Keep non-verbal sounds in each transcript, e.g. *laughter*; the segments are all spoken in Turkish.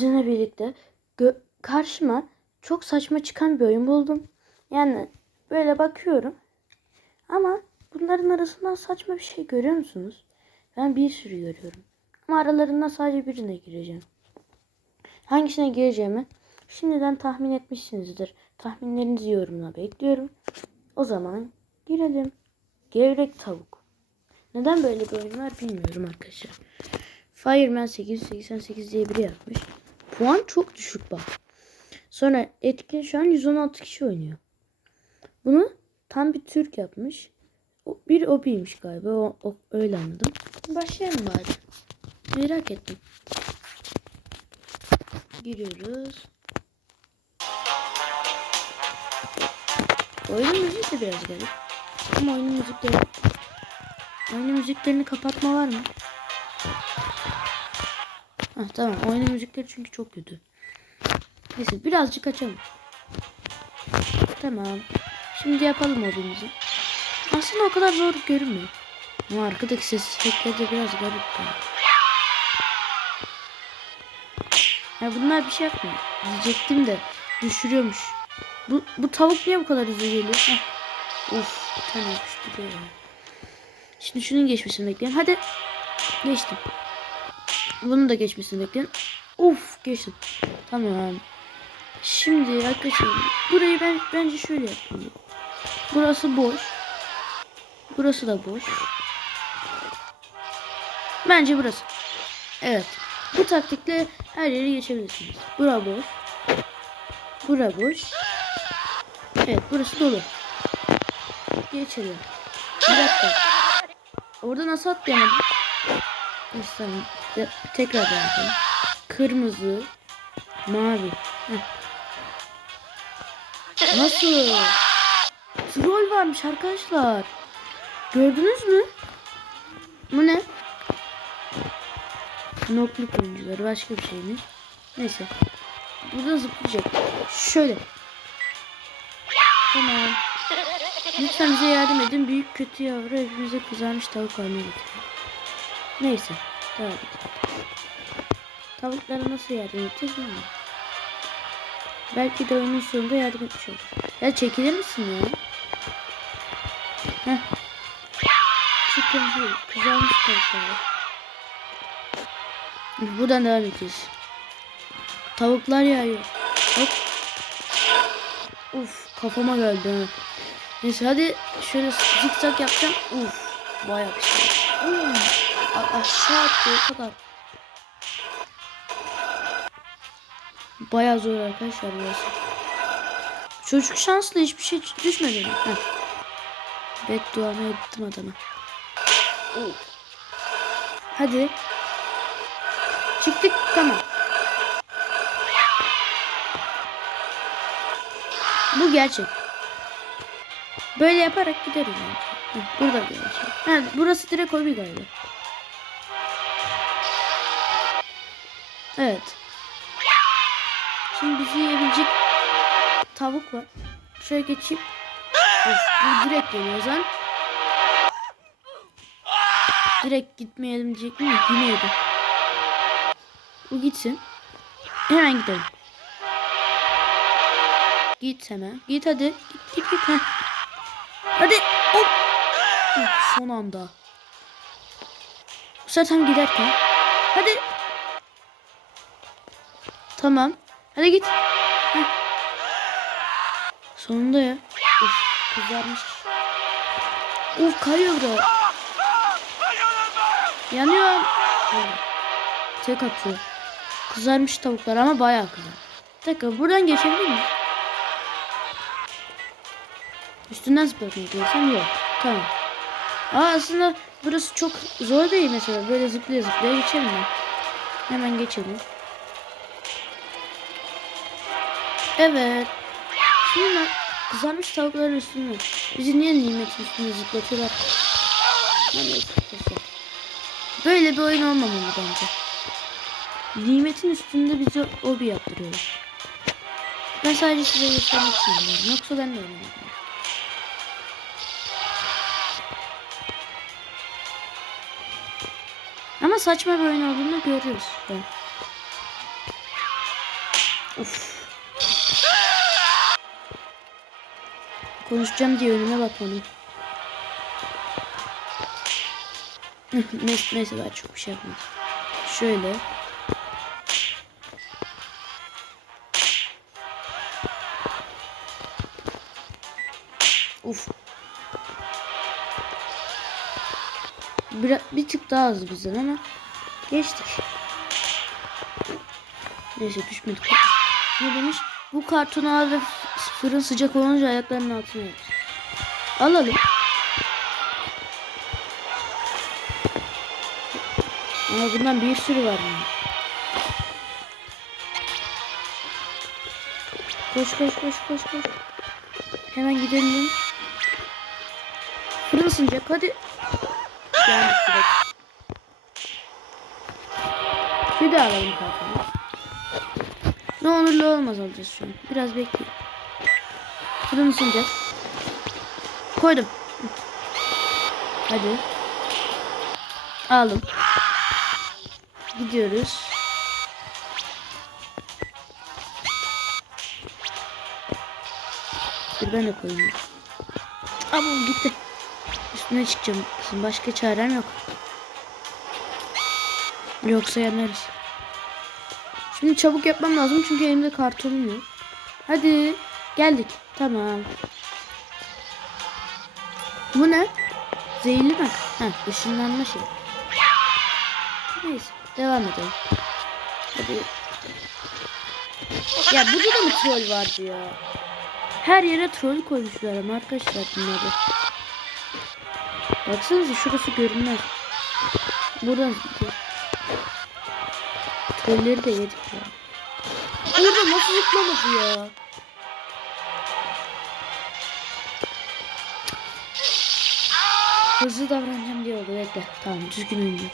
Sizinle birlikte karşıma çok saçma çıkan bir oyun buldum. Yani böyle bakıyorum. Ama bunların arasından saçma bir şey görüyor musunuz? Ben bir sürü görüyorum. Ama aralarından sadece birine gireceğim. Hangisine gireceğimi şimdiden tahmin etmişsinizdir. Tahminlerinizi yorumla bekliyorum. O zaman girelim. Gevrek tavuk. Neden böyle bir oyun var bilmiyorum arkadaşlar. Fireman 888 diye biri yapmış. Puan çok düşük bak. Sonra etkin şu an 116 kişi oynuyor. Bunu tam bir Türk yapmış. Bir obiymiş galiba. O, o, öyle anladım. Başlayalım bari. Merak ettim. Giriyoruz. Oyunun müziği de biraz garip. Ama oyunun müzikleri... Oyunun müziklerini kapatma var mı? Ah tamam oyunun müzikleri çünkü çok kötü. Neyse birazcık açalım. Tamam. Şimdi yapalım modumuzu. Aslında o kadar zor görünmüyor. Ama arkadaki ses efektleri de biraz garip. Ya bunlar bir şey yapmıyor. Diyecektim de düşürüyormuş. Bu, bu tavuk niye bu kadar hızlı geliyor? Heh. Of ya. Şimdi şunun geçmesini bekleyin. Hadi. Geçtim. Bunu da geçmesini bekleyin. Of geçtim. Tamam. Şimdi arkadaşlar burayı ben bence şöyle yapayım. Burası boş. Burası da boş. Bence burası. Evet. Bu taktikle her yere geçebilirsiniz. Bura boş. Bura boş. Evet burası dolu. Geçelim. Bir dakika. Orada nasıl atlayamadım? Neyse tamam. De- Tekrar yapalım. Kırmızı. Mavi. Heh. Nasıl? Troll varmış arkadaşlar. Gördünüz mü? Bu ne? Nokluk oyuncuları başka bir şey mi? Neyse. Burada zıplayacak. Şöyle. Tamam. Lütfen bize yardım edin. Büyük kötü yavru hepimize kızarmış tavuk haline getiriyor. Neyse. Edelim. Tavuklara nasıl yardım edeceğiz bilmiyorum. Belki de oyunun sonunda yardım etmiş olur. Ya çekilir misin ya? Heh. Chicken Hill. Kızarmış tavuklar. Buradan devam edeceğiz. Tavuklar yağıyor. Hop. Uf kafama geldi ha. Neyse hadi şöyle zikzak yapacağım. Uf bayağı bir şey. Uf, aşağı attı o kadar. Bayağı zor arkadaşlar burası. Çocuk şanslı hiçbir şey düşmedi? Heh. Bedduamı ettim adama. Hadi. Çıktık tamam. Bu gerçek. Böyle yaparak giderim. Heh, burada gerçek. Ha, burası direkt hobi galiba. Evet. Şimdi bizi yiyebilecek tavuk var. Şöyle geçeyim. Of, bu direkt geliyor o zaman. Direkt gitmeyelim diyecektim mi? Yine yedi. Bu gitsin. Hemen gidelim. Git hemen. Git hadi. Git git git. Hadi. Hop. Son anda. Bu sefer tam giderken. Hadi. Tamam. Hadi git. Sonunda ya. Uf kızarmış. Uf kayıyor burada. Yanıyor. Tek atıyor. Kızarmış tavuklar ama bayağı kızar. Dakika buradan geçebilir miyim? Üstünden zıplatmayı diyorsam yok. Tamam. Aa aslında burası çok zor değil mesela. Böyle zıplaya zıplaya geçelim mi? Hemen geçelim. Evet. Şimdi ben kızarmış tavukların üstüne. Bizi niye nimetin üstüne zıplatıyorlar? Böyle bir oyun olmamalı bence. Nimetin üstünde bize obi yaptırıyorlar. Ben sadece size göstermek oynuyorum. Yoksa ben de oynamam. Ama saçma bir oyun olduğunu görüyoruz. şu an. Konuşacağım diye önüme bakmadım. neyse, neyse ben çok bir şey yapmadım. Şöyle. Uf. Bir, bir tık daha hızlı bizden ama geçtik. Neyse düşmedik. Ne demiş? Bu kartonu al ve fırın sıcak olunca ayaklarının altına yat. Alalım. Ama bundan bir sürü var bunun. Koş koş koş koş koş. Hemen gidelim. Fırın ısınacak hadi. Geldik. Bir daha alalım kartonu. Ne olur ne olmaz alacağız şu an. Biraz bekleyin. Fırın ısınacak. Koydum. Hadi. Aldım. Gidiyoruz. Dur ben de koyayım. Ama gitti. Üstüne çıkacağım. Kızım başka çarem yok. Yoksa yanarız. Şimdi çabuk yapmam lazım çünkü elimde kartonum yok. Hadi geldik. Tamam. Bu ne? Zehirli mi? Heh, ışınlanma şey. Neyse devam edelim. Hadi. Ya burada da mı troll vardı ya? Her yere troll koymuşlar ama arkadaşlar bunları. Baksanıza şurası görünmez. Buradan. Trolleri de yedik ya. Orada nasıl zıplamadı ya? Hızlı davranacağım diye oldu. Bekle. Tamam düzgün oynayayım.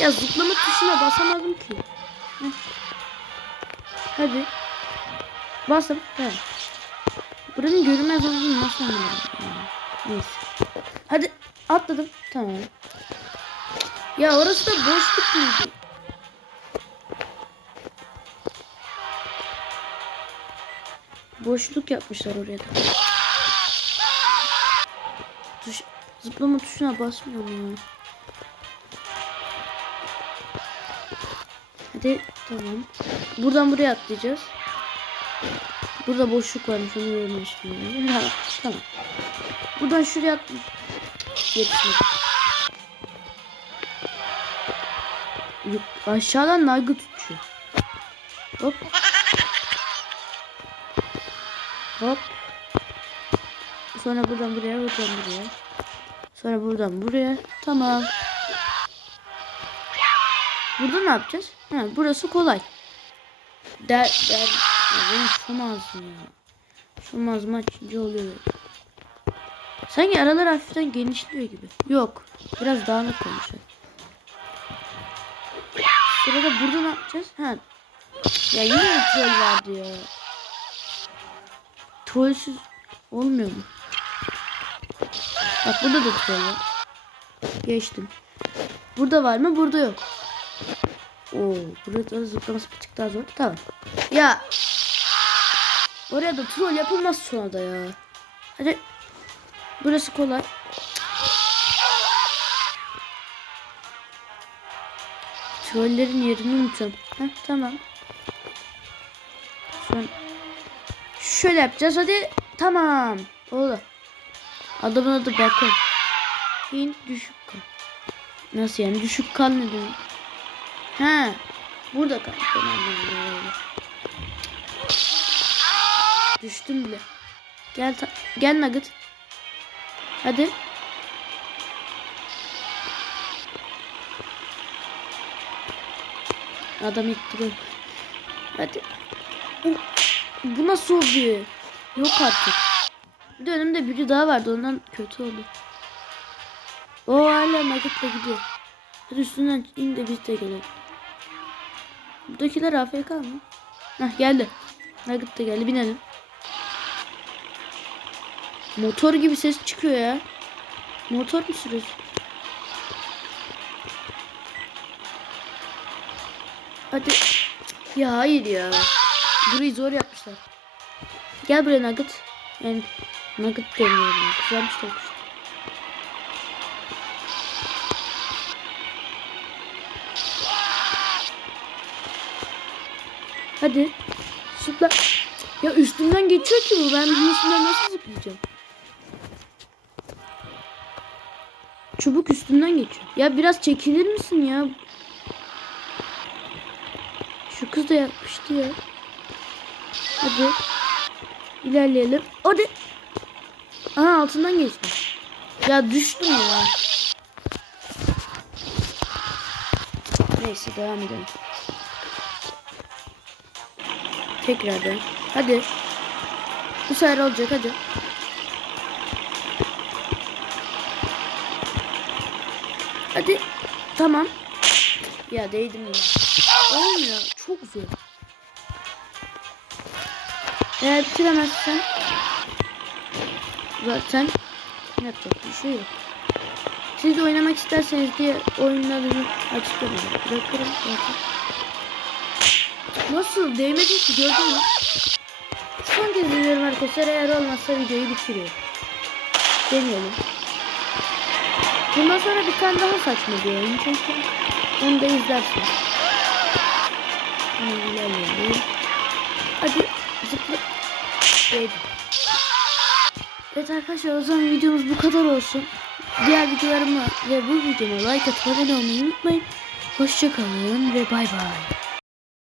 Ya zıplama tuşuna basamadım ki. Hadi. Bastım. Tamam. Buranın görünmez olduğunu nasıl? Yani. Neyse. Hadi atladım. Tamam. Ya orası da boşluk muydu? Boşluk yapmışlar oraya da. Zıplama tuşuna basmıyorum ya. Hadi tamam. Buradan buraya atlayacağız. Burada boşluk varmış onu görmemiştim. *laughs* Ha, tamam. Buradan şuraya atmış. Yetişmedi. Aşağıdan nagı tutuyor. Hop. Hop. Sonra buradan buraya, buradan buraya. Sonra buradan buraya. Tamam. Burada ne yapacağız? Ha, burası kolay. Der, der. Benim şom ağzım ya. Şom ağzım açınca oluyor. Sanki aralar hafiften genişliyor gibi. Yok. Biraz dağınık konuşuyor. Sırada burada ne yapacağız? Ha. Ya yine troll vardı ya. Trollsüz olmuyor mu? Bak burada da troll var. Geçtim. Burada var mı? Burada yok. Oo, burada zıplaması bir tık daha zor. Tamam. Ya. Oraya da troll yapılmaz sonra da ya. Hadi. Burası kolay. Trollerin yerini unutuyorum. Heh, tamam. Şu şöyle yapacağız. Hadi. Tamam. Oldu. Adamın adı bakın. Hint düşük kan. Nasıl yani? Düşük kan ne demek? Ha. Burada kan. Düştüm bile. Gel gel Nugget. Hadi. Adam ittiriyor. Hadi. Bu nasıl oldu? Yok artık. Bir de önümde biri daha vardı ondan kötü oldu. O hala Nugget'la gidiyor. Hadi üstünden in de biz de gelelim. Buradakiler AFK mı? Hah geldi. Nugget da geldi binelim. Motor gibi ses çıkıyor ya. Motor mu sürüyorsun? Hadi. Ya hayır ya. Burayı zor yapmışlar. Gel buraya Nugget. Yani Nugget demiyorum. Kızarmış da kuş. Hadi. Zıpla. Ya üstümden geçiyor ki bu. Ben bunun üstünden nasıl zıplayacağım? Çubuk üstümden geçiyor. Ya biraz çekilir misin ya? Şu kız da yapmıştı ya. Hadi. İlerleyelim. Hadi. Aha altından geçtim. Ya düştüm ya. Neyse devam edelim. Tekrardan. Hadi. Bu sefer olacak hadi. Hadi. Tamam. Ya değdim yine. Olmuyor. Çok zor. Eğer bitiremezsen zaten yapacak bir şey yok. Siz de oynamak isterseniz diye oyunlarını açıklamayacağım. Bırakırım zaten. Nasıl? Değmedi ki gördün mü? Son kez deniyorum arkadaşlar. Eğer olmazsa videoyu bitiriyorum. Deneyelim. Bundan sonra bir tane daha saçma bir oyun çünkü onu da izlersiniz. Hemen ilerleyelim. Hadi zıpla. Değdim. Evet arkadaşlar o zaman videomuz bu kadar olsun. Diğer videolarıma ve bu videoma like atıp abone olmayı unutmayın. Hoşçakalın ve bay bay.